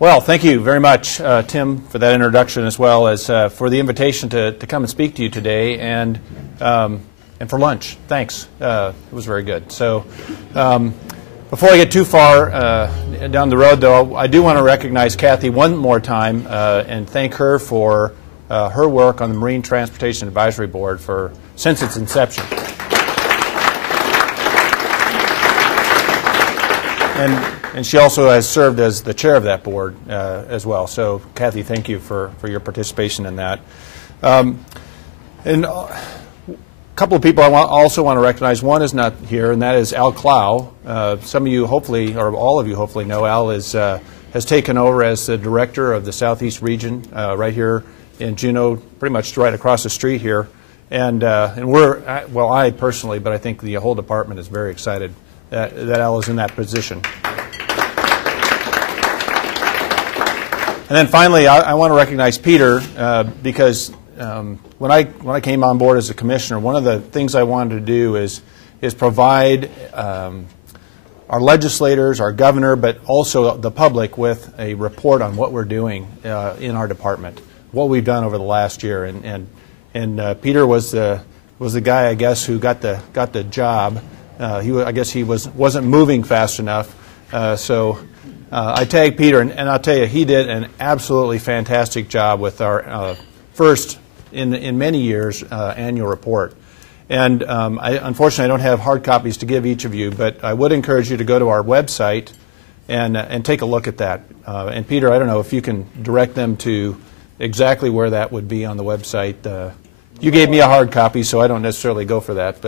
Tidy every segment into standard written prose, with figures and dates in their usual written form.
Well, thank you very much, Tim, for that introduction, as well as for the invitation to come and speak to you today, and for lunch. Thanks. It was very good. So before I get too far down the road, though, I do want to recognize Kathy one more time and thank her for her work on the Marine Transportation Advisory Board since its inception. And she also has served as the chair of that board as well. So, Kathy, thank you for your participation in that. And a couple of people I also want to recognize. One is not here, and that is Al Clow. Some of you hopefully, or all of you hopefully know Al has taken over as the director of the Southeast region right here in Juneau, pretty much right across the street here. And well, I personally, but I think the whole department is very excited that Al is in that position. And then finally, I want to recognize Peter because when I came on board as a commissioner, one of the things I wanted to do is provide our legislators, our governor, but also the public with a report on what we're doing in our department, what we've done over the last year. And Peter was the guy, I guess, who got the job. I guess he wasn't moving fast enough, so I tagged Peter, and I'll tell you, he did an absolutely fantastic job with our first in many years annual report. And unfortunately, I don't have hard copies to give each of you, but I would encourage you to go to our website and take a look at that. And Peter, I don't know if you can direct them to exactly where that would be on the website. You gave me a hard copy, so I don't necessarily go for that,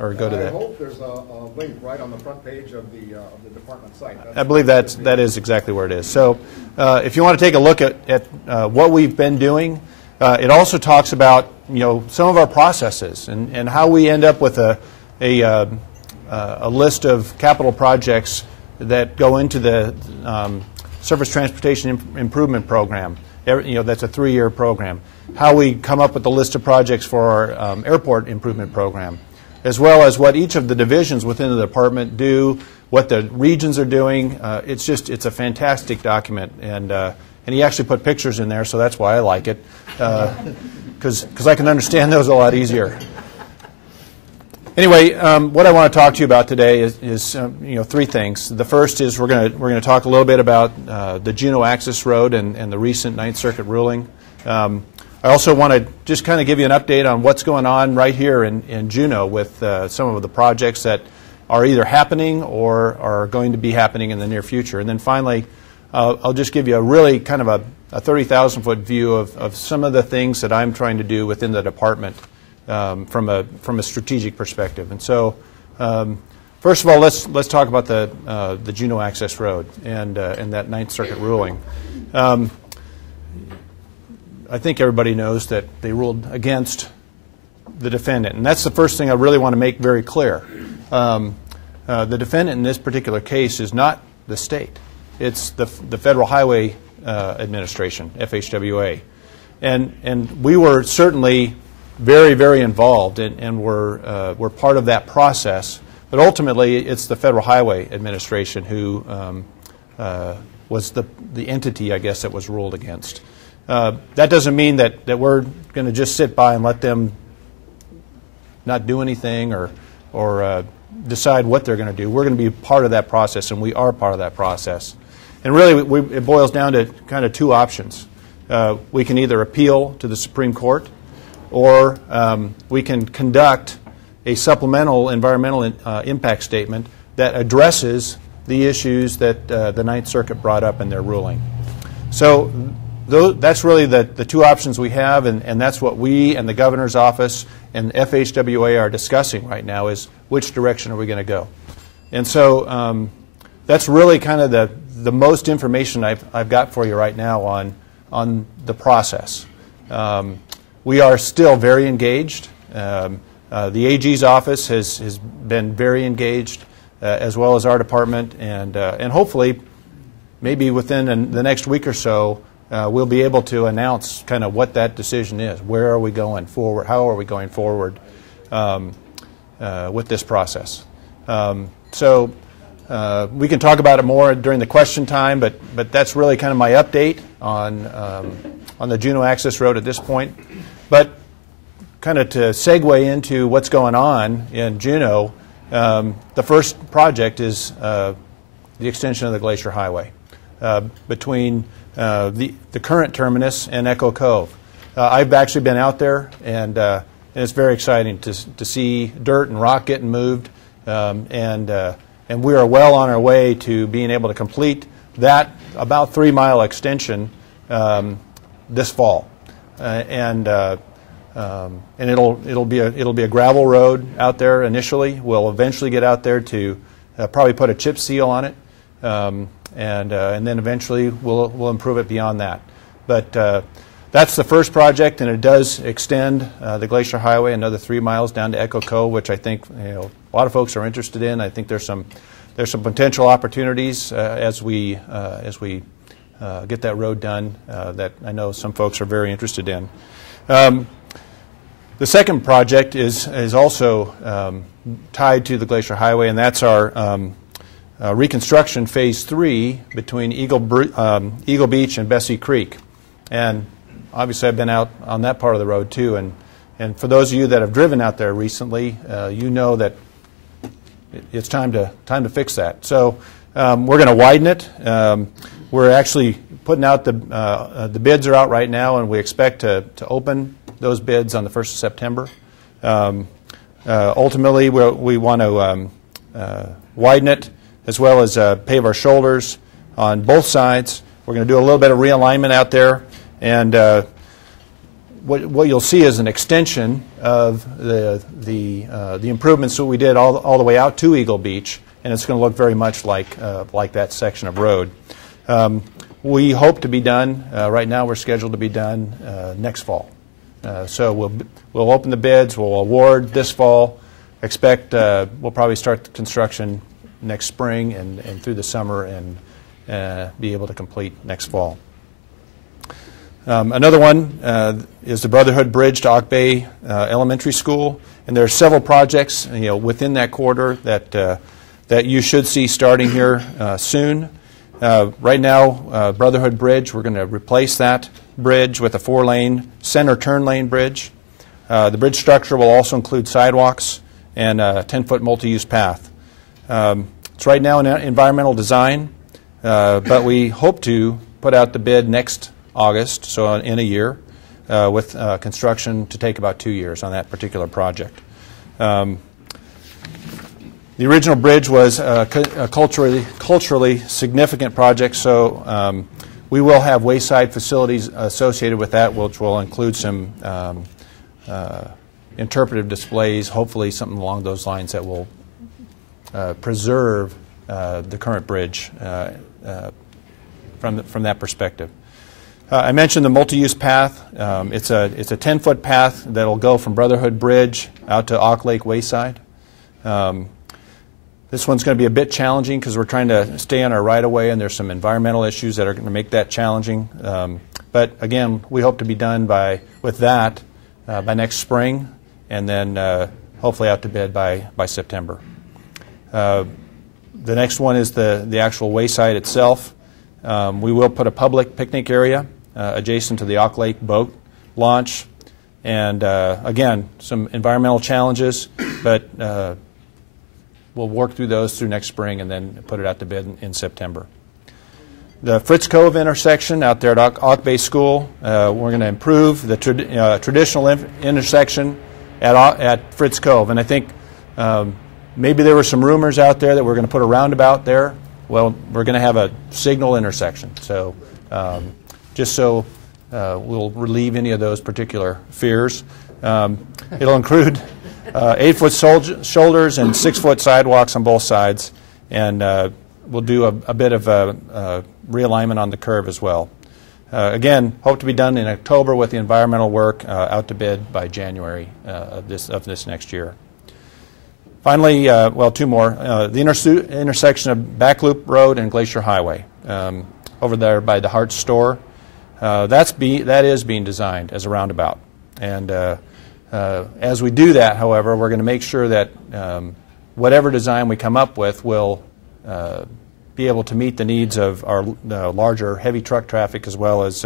or go to that. I hope there's a link right on the front page of the department site. I believe that is exactly where it is. So if you want to take a look at what we've been doing, it also talks about some of our processes and how we end up with a list of capital projects that go into the Surface Transportation Improvement Program. That's a 3-year program. How we come up with the list of projects for our Airport Improvement Program, as well as what each of the divisions within the department do, what the regions are doing. It's a fantastic document, and he actually put pictures in there, so that's why I like it, because I can understand those a lot easier. Anyway, what I want to talk to you about today is 3 things. The first is we're going to talk a little bit about the Juneau Access Road and the recent Ninth Circuit ruling. I also want to just kind of give you an update on what's going on right here in Juneau with some of the projects that are either happening or are going to be happening in the near future. And then finally, I'll just give you a really kind of a 30,000-foot view of some of the things that I'm trying to do within the department from a strategic perspective. And so, first of all, let's talk about the Juneau Access Road and that Ninth Circuit ruling. I think everybody knows that they ruled against the defendant, and that's the first thing I really want to make very clear. The defendant in this particular case is not the state. It's the Federal Highway Administration, FHWA. And we were certainly very, very involved and were part of that process, but ultimately it's the Federal Highway Administration who was the entity, I guess, that was ruled against. That doesn't mean that we're going to just sit by and let them not do anything or decide what they're going to do. We're going to be part of that process, and we are part of that process. And really, it boils down to kind of 2 options. We can either appeal to the Supreme Court, or we can conduct a supplemental environmental impact statement that addresses the issues that the Ninth Circuit brought up in their ruling. So that's really the 2 options we have, and that's what we and the governor's office and FHWA are discussing right now, is which direction are we going to go. And so that's really kind of the most information I've got for you right now on the process. We are still very engaged. The AG's office has been very engaged, as well as our department, and hopefully maybe within the next week or so we'll be able to announce kind of what that decision is. Where are we going forward? How are we going forward with this process? We can talk about it more during the question time, but that's really kind of my update on the Juneau Access Road at this point. But kind of to segue into what's going on in Juneau, the first project is the extension of the Glacier Highway between the current terminus and Echo Cove. I've actually been out there, and it's very exciting to see dirt and rock getting moved, and we are well on our way to being able to complete that about 3-mile extension this fall, and it'll be a gravel road out there initially. We'll eventually get out there to probably put a chip seal on it, and then eventually we'll improve it beyond that. But that's the first project, and it does extend the Glacier Highway another 3 miles down to Echo Cove, which I think a lot of folks are interested in. I think there's some potential opportunities as we get that road done that I know some folks are very interested in. The second project is also tied to the Glacier Highway, and that's our reconstruction phase 3 between Eagle Beach and Bessie Creek. And obviously I've been out on that part of the road too, and for those of you that have driven out there recently, you know that it's time to fix that. So we're going to widen it. We're actually putting out the bids are out right now, and we expect to open those bids on the 1st of September. Ultimately, we want to widen it as well as pave our shoulders on both sides. We're going to do a little bit of realignment out there, and what you'll see is an extension of the improvements that we did all the way out to Eagle Beach, and it's going to look very much like that section of road. We hope to be done. Right now, we're scheduled to be done next fall. So we'll open the bids. We'll award this fall. Expect we'll probably start the construction next spring and through the summer and be able to complete next fall. Another one is the Brotherhood Bridge to Ock Bay Elementary School, and there are several projects within that corridor that you should see starting here soon. Right now, Brotherhood Bridge, we're going to replace that bridge with a 4-lane center turn lane bridge. The bridge structure will also include sidewalks and a 10-foot multi-use path. It's right now in environmental design, but we hope to put out the bid next August, so in a year, with construction to take about 2 years on that particular project. The original bridge was a culturally significant project, so we will have wayside facilities associated with that, which will include some interpretive displays, hopefully something along those lines that will preserve the current bridge from that perspective. I mentioned the multi-use path. It's a 10-foot path that will go from Brotherhood Bridge out to Ock Lake Wayside. This one's going to be a bit challenging because we're trying to stay on our right-of-way, and there's some environmental issues that are going to make that challenging. But again, we hope to be done with that by next spring, and then hopefully out to bid by September. The next one is the actual wayside itself. We will put a public picnic area adjacent to the Ock Lake boat launch, and again, some environmental challenges, but we'll work through those through next spring and then put it out to bid in September. The Fritz Cove intersection out there at Ock Bay School, we're going to improve the traditional intersection at Fritz Cove. And I think maybe there were some rumors out there that we're going to put a roundabout there. Well, we're going to have a signal intersection. So just so we'll relieve any of those particular fears. It'll include 8-foot shoulders and 6-foot sidewalks on both sides, and we'll do a bit of realignment on the curve as well. Again, hope to be done in October with the environmental work out to bid by January of this next year. Finally, well, two more. The intersection of Back Loop Road and Glacier Highway over there by the Hart's store. That is being designed as a roundabout, and as we do that, however, we're going to make sure that whatever design we come up with will be able to meet the needs of our larger heavy truck traffic as well as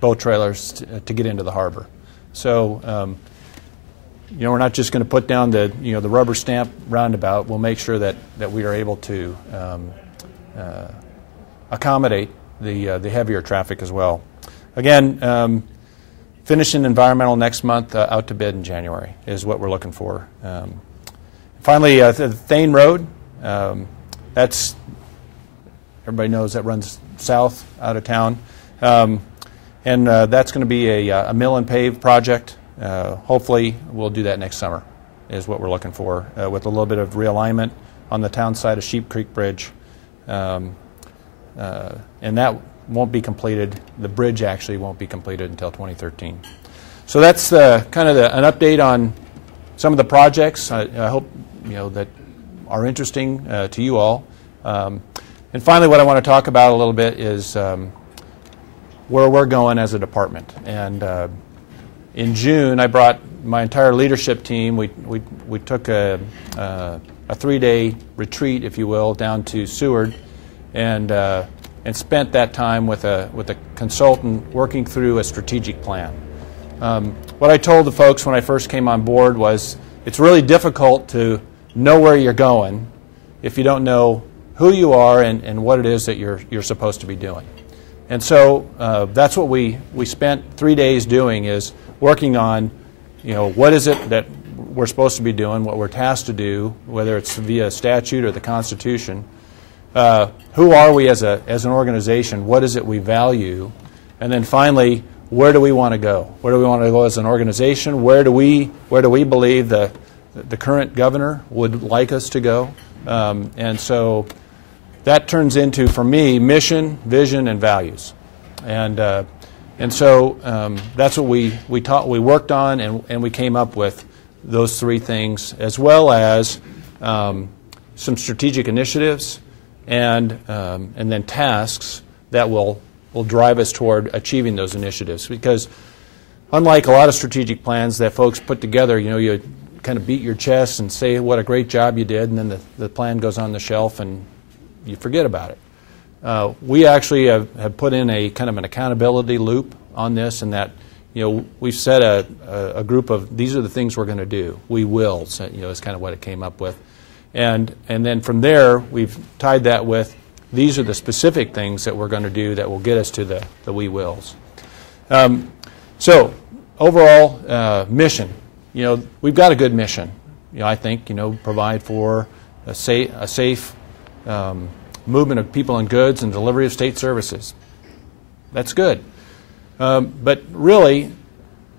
boat trailers to get into the harbor. So, we're not just going to put down the rubber stamp roundabout. We'll make sure that we are able to accommodate the heavier traffic as well. Again, finishing environmental next month, out to bid in January is what we're looking for. Finally, the Thane Road. That's, everybody knows, that runs south out of town. And that's going to be a mill and pave project. Hopefully we'll do that next summer is what we're looking for, with a little bit of realignment on the town side of Sheep Creek Bridge. And that won't be completed. The bridge actually won't be completed until 2013. So that's kind of an update on some of the projects. I hope that are interesting to you all. And finally, what I want to talk about a little bit is where we're going as a department. And in June, I brought my entire leadership team. We took a 3-day retreat, if you will, down to Seward, and spent that time with a consultant working through a strategic plan. What I told the folks when I first came on board was it's really difficult to know where you're going if you don't know who you are and what it is that you're supposed to be doing. And so that's what we spent 3 days doing, is working on, what is it that we're supposed to be doing, what we're tasked to do, whether it's via statute or the Constitution. Who are we as an organization? What is it we value? And then finally, where do we want to go? Where do we want to go as an organization? Where do we believe the current governor would like us to go? And so that turns into, for me, mission, vision, and values. And so that's what we worked on, and we came up with those 3 things, as well as some strategic initiatives and then tasks that will drive us toward achieving those initiatives. Because unlike a lot of strategic plans that folks put together, you kind of beat your chest and say what a great job you did, and then the plan goes on the shelf and you forget about it. We actually have put in a kind of an accountability loop on this, and that we've set a group of, these are the things we're going to do. We will, is kind of what it came up with. And then from there, we've tied that with, these are the specific things that we're going to do that will get us to the we wills. So overall, mission. We've got a good mission. I think, provide for a safe movement of people and goods and delivery of state services. That's good. But really,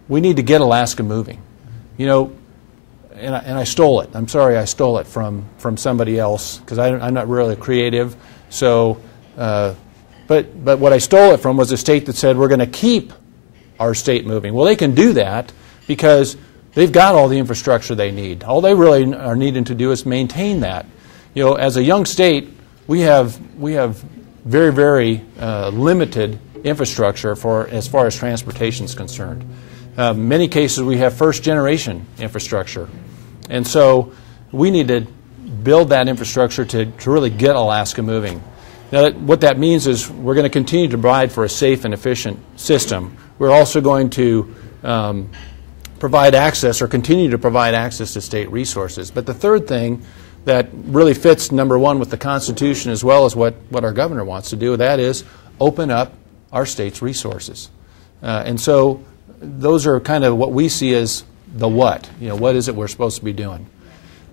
we need to get Alaska moving. And I stole it. I'm sorry I stole it from somebody else, because I'm not really creative. So, but what I stole it from was a state that said we're going to keep our state moving. Well, they can do that because they've got all the infrastructure they need. All they really are needing to do is maintain that. As a young state, we have very, very limited infrastructure as far as transportation is concerned. Many cases we have first-generation infrastructure. And so we need to build that infrastructure to really get Alaska moving. Now, what that means is we're going to continue to provide for a safe and efficient system. We're also going to provide access, or continue to provide access, to state resources. But the third thing that really fits, number one, with the Constitution as well as what our governor wants to do, that is open up our state's resources. And so those are kind of what we see as the what. What is it we're supposed to be doing?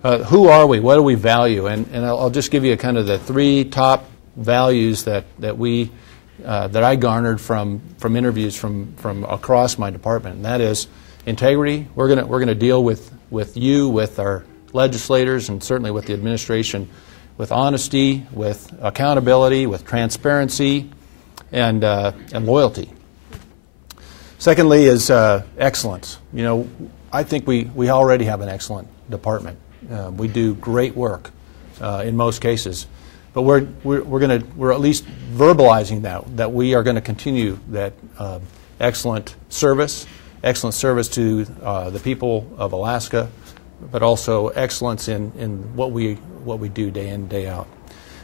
Who are we? What do we value? And I'll just give you kind of the 3 top values that I garnered from interviews from across my department. And that is integrity. We're gonna deal with you, with our legislators, and certainly with the administration, with honesty, with accountability, with transparency, and loyalty. Secondly is excellence. I think we already have an excellent department. We do great work in most cases, but we're at least verbalizing that we are going to continue that excellent service to the people of Alaska, but also excellence in what we do day in, day out.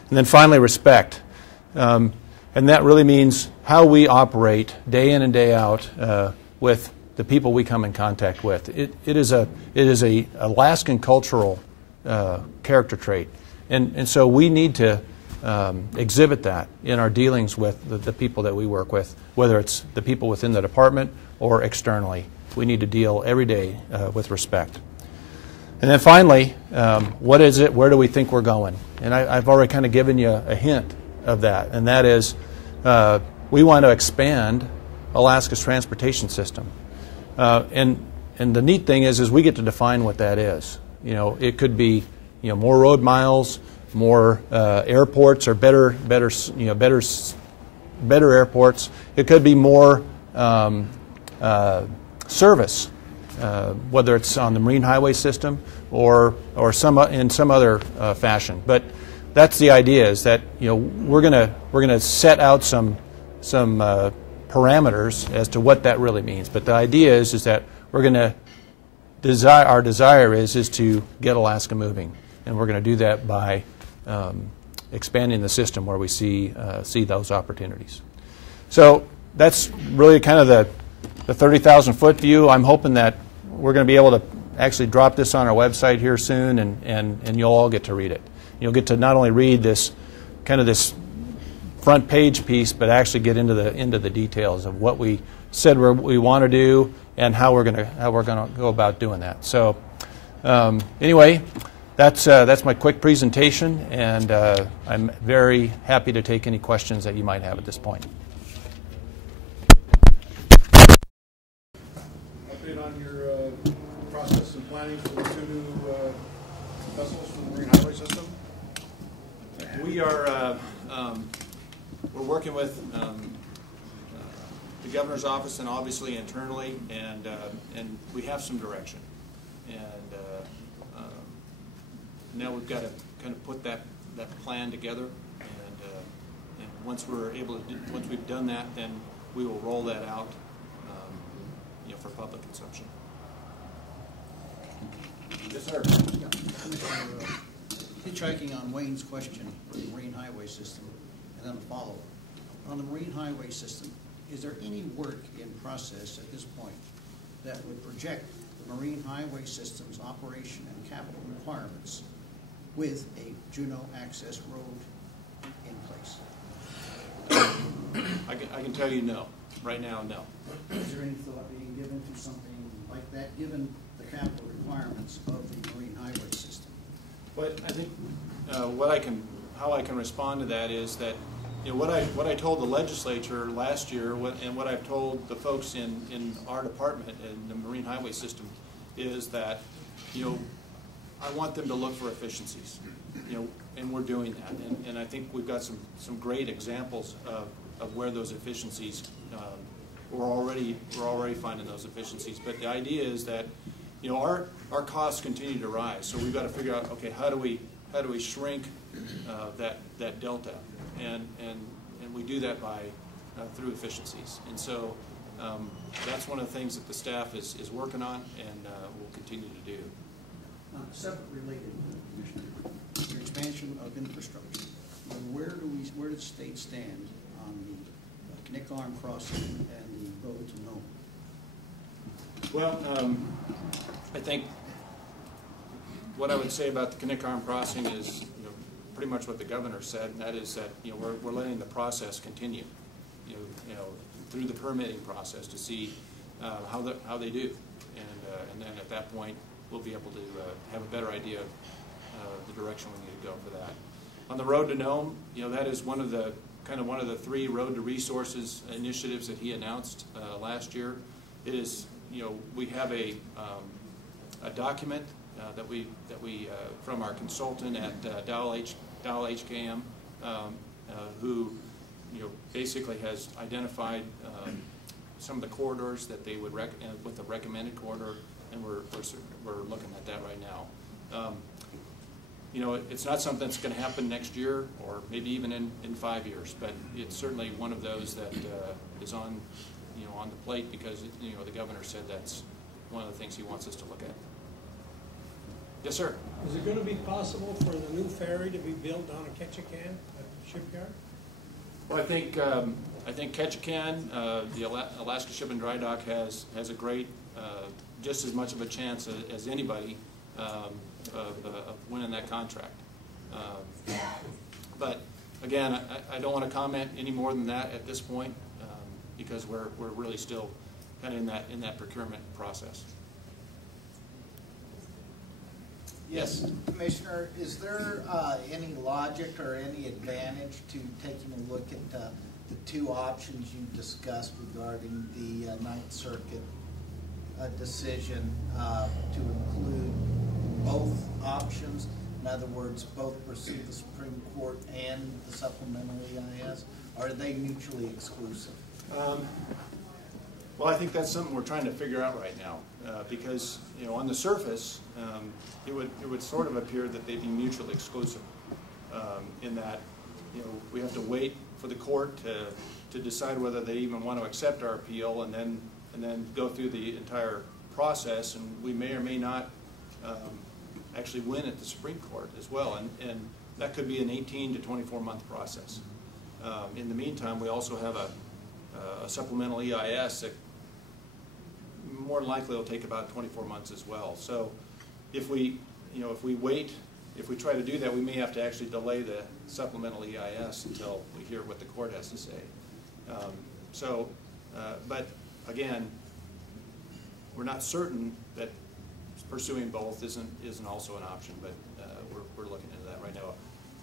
And then finally, respect. And that really means how we operate day in and day out with the people we come in contact with. It is a Alaskan cultural character trait. And so we need to exhibit that in our dealings with the people that we work with, whether it's the people within the department or externally. We need to deal every day with respect. And then finally, what is it? Where do we think we're going? And I've already kind of given you a hint of that, and that is we want to expand Alaska's transportation system. And the neat thing is we get to define what that is. You know, it could be more road miles, more airports or better airports. It could be more service, whether it's on the marine highway system or in some other fashion. But that's the idea, is that we're gonna set out some parameters as to what that really means. But the idea is that we're gonna our desire is to get Alaska moving, and we're going to do that by expanding the system where we see those opportunities. So that's really kind of the 30,000-foot view. I'm hoping that we're going to be able to actually drop this on our website here soon, and you'll all get to read it. You'll get to not only read this front page piece, but actually get into the details of what we said we want to do and how we're going to go about doing that. So anyway, that's my quick presentation, and I'm very happy to take any questions that you might have at this point. Update on your process and planning for the 2 new vessels for the marine highway system? We are we're working with the governor's office and obviously internally, and we have some direction, and now we've got to kind of put that plan together, and once we've done that, then we will roll that out for public consumption. Yes, sir. Yeah, Commissioner, hitchhiking on Wayne's question for the marine highway system, and then a follow-up. On the marine highway system, is there any work in process at this point that would project the marine highway system's operation and capital requirements with a Juneau access road in place? I can tell you no. Right now, no. Is there any thought being given to something like that, given the capital requirements of the marine highway system? But I think how I can respond to that is that what I told the legislature last year, and what I've told the folks in our department in the marine highway system, is that I want them to look for efficiencies, and we're doing that, and I think we've got some great examples of where those efficiencies we're already finding those efficiencies. But the idea is that our costs continue to rise, so we've got to figure out, okay, how do we shrink that delta, and we do that by through efficiencies. And so that's one of the things that the staff is working on and will continue to do. Separate related, Commissioner, your expansion of infrastructure. Where does the state stand on the Knik Arm crossing and the road to Nome? Well, I think what I would say about the Knik Arm crossing is pretty much what the governor said, and that is that we're letting the process continue, through the permitting process to see how they do, and then at that point we'll be able to have a better idea of the direction we need to go for that. On the road to Nome, that is one of the 3 Road to Resources initiatives that he announced last year. It is, we have a document that we from our consultant at Dow HKM, who basically has identified some of the corridors that they would with a recommended corridor, and we're looking at that right now. It's not something that's going to happen next year or maybe even in 5 years, but it's certainly one of those that is on the plate because the governor said that's one of the things he wants us to look at. Yes, sir. Is it going to be possible for the new ferry to be built down in Ketchikan at the shipyard? Well, I think Ketchikan, the Alaska Ship and Dry Dock has a great, just as much of a chance as anybody of winning that contract. But again, I don't want to comment any more than that at this point because we're really still kind of in that procurement process. Yes, Commissioner, is there any logic or any advantage to taking a look at the two options you discussed regarding the Ninth Circuit decision to include both options? In other words, both pursue the Supreme Court and the supplemental EIS? Or are they mutually exclusive? Well, I think that's something we're trying to figure out right now because, you know, on the surface, it would sort of appear that they'd be mutually exclusive in that, you know, we have to wait for the court to decide whether they even want to accept our appeal and then go through the entire process, and we may or may not actually win at the Supreme Court as well, and that could be an 18 to 24-month process. In the meantime, we also have a supplemental EIS that more than likely will take about 24 months as well. So if we wait, if we try to do that, we may have to actually delay the supplemental EIS until we hear what the court has to say. But again, we're not certain that pursuing both isn't also an option, but we're looking into that right now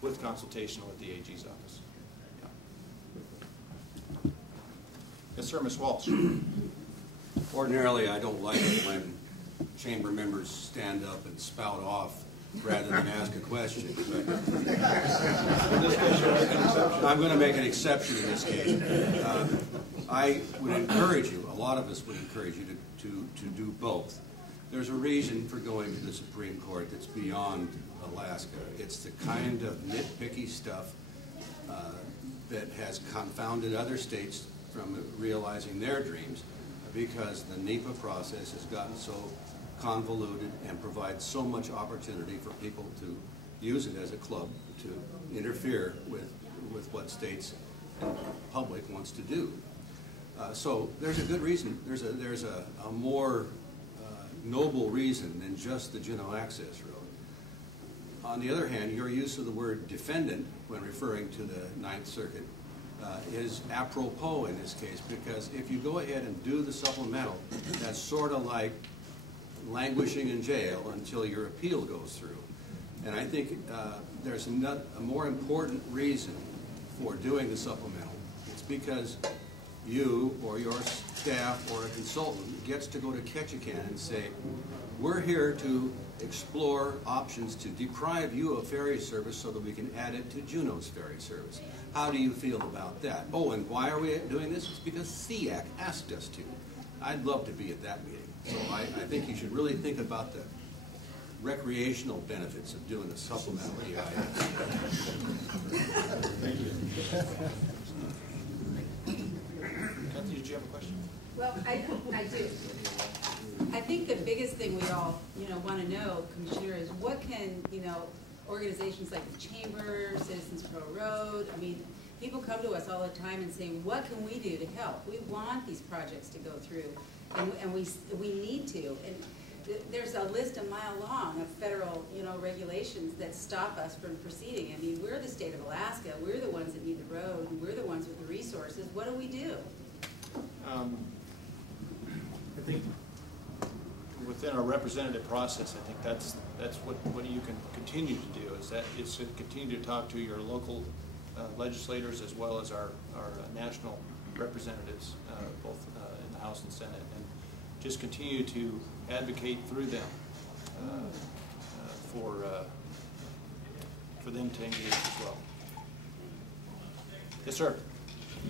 with consultation with the AG's office. Yeah. Yes, sir, Ms. Walsh. Ordinarily, I don't like it when chamber members stand up and spout off rather than ask a question. But I'm going to make an exception in this case. I would encourage you, a lot of us would encourage you to do both. There's a reason for going to the Supreme Court that's beyond Alaska. It's the kind of nitpicky stuff that has confounded other states from realizing their dreams, because the NEPA process has gotten so convoluted and provides so much opportunity for people to use it as a club to interfere with what states and public wants to do. So there's a good reason, there's a more noble reason than just the Juneau access road. On the other hand, your use of the word defendant when referring to the Ninth Circuit is apropos in this case, because if you go ahead and do the supplemental, that's sort of like languishing in jail until your appeal goes through. And I think there's a more important reason for doing the supplemental. It's because you or your staff or a consultant gets to go to Ketchikan and say, we're here to explore options to deprive you of ferry service so that we can add it to Juneau's ferry service. How do you feel about that? Oh, and why are we doing this? It's because SEAC asked us to. I'd love to be at that meeting. So I think you should really think about the recreational benefits of doing the supplemental EIS. Thank you. Kathy, did you have a question? Well, I do. I think the biggest thing we all, want to know, Commissioner, is what can, organizations like the Chamber, Citizens Pro Road, I mean, people come to us all the time and say, what can we do to help? We want these projects to go through, and we need to. And there's a list a mile long of federal, regulations that stop us from proceeding. I mean, we're the state of Alaska. We're the ones that need the road, and we're the ones with the resources. What do we do? I think within our representative process, I think that's what you can continue to do, is to continue to talk to your local legislators as well as our national representatives, both in the House and Senate, and just continue to advocate through them for them to engage as well. Yes, sir.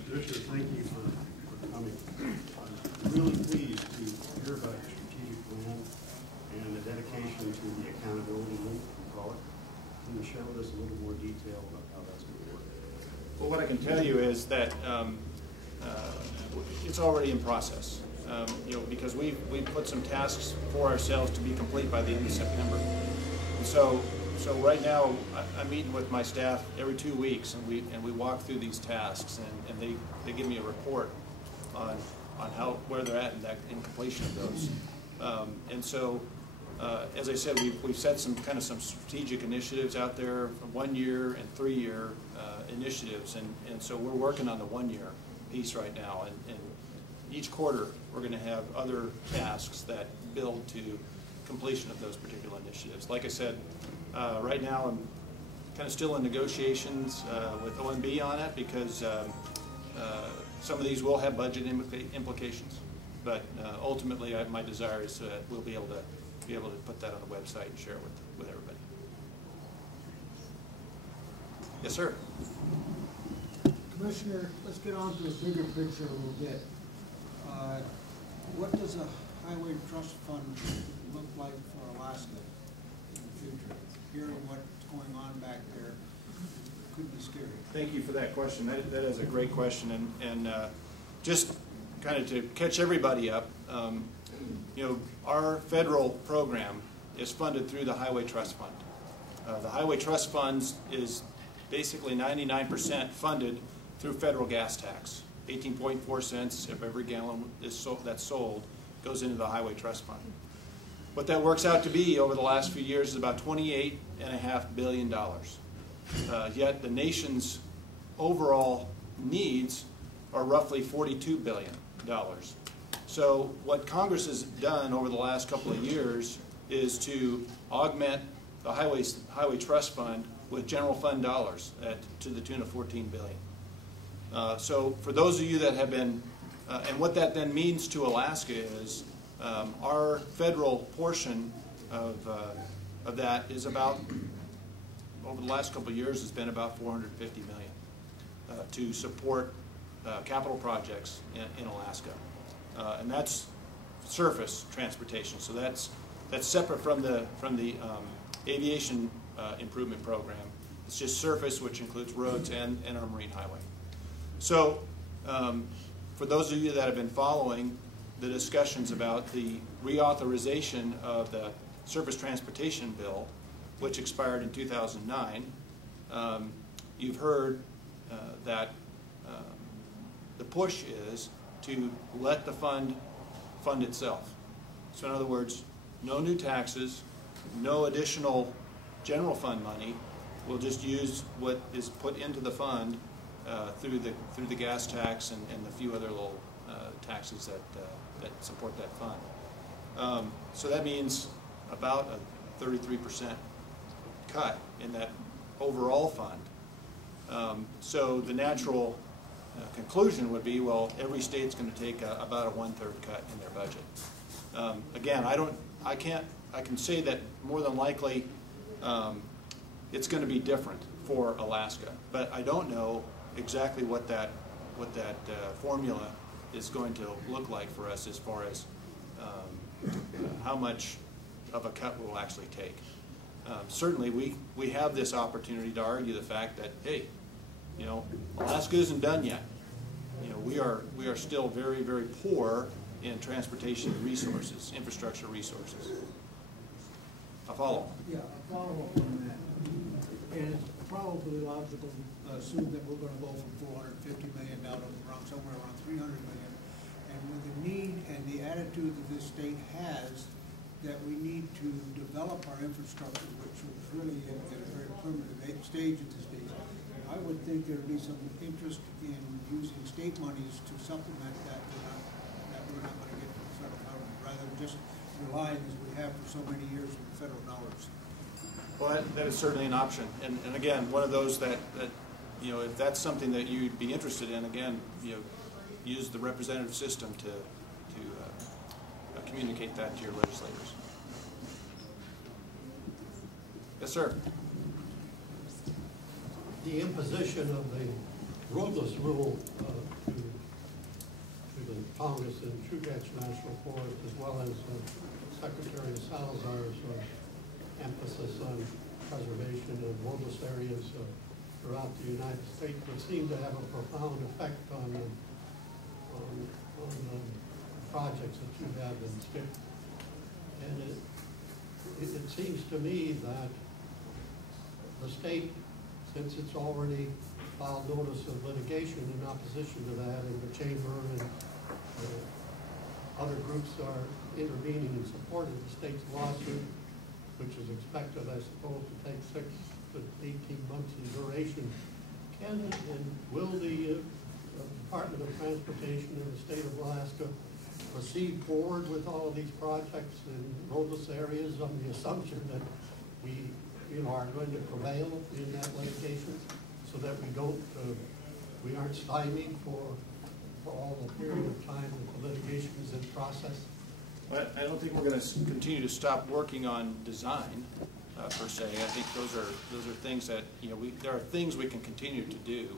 Commissioner, thank you for coming. I'm really pleased to hear about your strategic plan and the dedication to the accountability loop, we call it. Can you share with us a little more detail about how that's going to work? Well, what I can tell you is that it's already in process. Because we put some tasks for ourselves to be complete by the end of September. So right now, I'm meeting with my staff every 2 weeks, and we walk through these tasks, and they give me a report on where they're at in completion of those. And so, as I said, we've set some strategic initiatives out there, 1 year and 3 year initiatives, and so we're working on the 1 year piece right now, and each quarter we're going to have other tasks that build to completion of those particular initiatives. Like I said, right now I'm kind of still in negotiations with OMB on it, because some of these will have budget implications, but ultimately my desire is that we'll be able to put that on the website and share it with everybody. Yes, sir. Commissioner, let's get on to the bigger picture a little bit. What does a highway trust fund look like for Alaska in the future? Hearing what's going on back there could be scary. Thank you for that question. That is a great question, and just kind of to catch everybody up, you know, our federal program is funded through the Highway Trust Fund. The Highway Trust Fund is basically 99% funded through federal gas tax. 18.4 cents of every gallon that's sold goes into the Highway Trust Fund. What that works out to be over the last few years is about $28.5 billion. Yet the nation's overall needs are roughly $42 billion. So what Congress has done over the last couple of years is to augment the Highway Trust Fund with general fund dollars to the tune of $14 billion. So for those of you that have been, and what that then means to Alaska is our federal portion of that is about, over the last couple of years, has been about $450 million to support capital projects in Alaska. And that's surface transportation, so that's separate from the aviation improvement program. It's just surface, which includes roads and our marine highway. So for those of you that have been following the discussions about the reauthorization of the surface transportation bill, which expired in 2009, you've heard that the push is to let the fund itself. So in other words, no new taxes, no additional general fund money. We'll just use what is put into the fund through the gas tax and the few other little taxes that support that fund. So that means about a 33% cut in that overall fund. So the natural conclusion would be, well, every state's going to take about a 1/3 cut in their budget. Again, I can say that more than likely it's going to be different for Alaska, but I don't know exactly what that formula is going to look like for us as far as how much of a cut we'll actually take. Certainly, we have this opportunity to argue the fact that, hey, you know, Alaska isn't done yet. You know, we are still very, very poor in transportation resources, infrastructure resources. A follow. Yeah, a follow-up on that. And it's probably logical to assume that we're going to go from $450 million down to somewhere around $300 million. And with the need and the attitude that this state has, that we need to develop our infrastructure, which was really at a very primitive stage at this stage. I would think there'd be some interest in using state monies to supplement that we're not going to get from the federal government, rather than just relying as we have for so many years on federal dollars. Well, that is certainly an option, and again, one of those that you know, if that's something that you'd be interested in, again, you know, use the representative system to communicate that to your legislators. Yes, sir. The imposition of the roadless rule to the Congress and Chugach National Forest, as well as Secretary Salazar's emphasis on preservation of roadless areas throughout the United States, would seem to have a profound effect on projects that you have in state. And it seems to me that the state, since it's already filed notice of litigation in opposition to that, and the chamber and other groups are intervening in support of the state's lawsuit, which is expected, I suppose, to take 6 to 18 months in duration. Can and will the Department of Transportation in the state of Alaska proceed forward with all of these projects in roadless areas on the assumption that we, are going to prevail in that litigation, so that we don't, we aren't stymied for all the period of time that the litigation is in process? But I don't think we're going to continue to stop working on design per se. I think those are things that there are things we can continue to do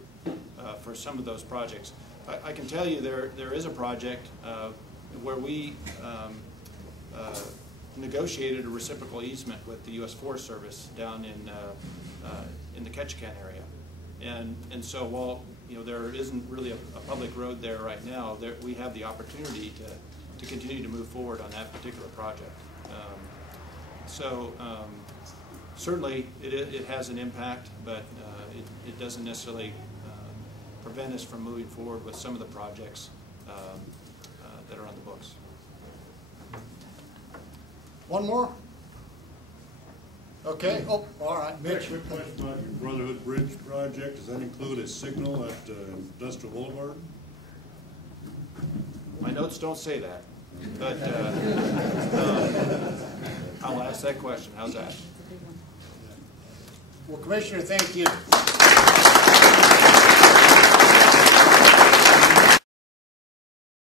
for some of those projects. I can tell you there is a project where we negotiated a reciprocal easement with the U.S. Forest Service down in the Ketchikan area, and so while there isn't really a public road there right now, we have the opportunity to continue to move forward on that particular project. Certainly it has an impact, but it doesn't necessarily prevent us from moving forward with some of the projects that are on the books. One more? Okay, oh, all right, Mitch. Quick question about your Brotherhood Bridge project. Does that include a signal at Industrial Boulevard? My notes don't say that, but I'll ask that question. How's that? Well, Commissioner, thank you.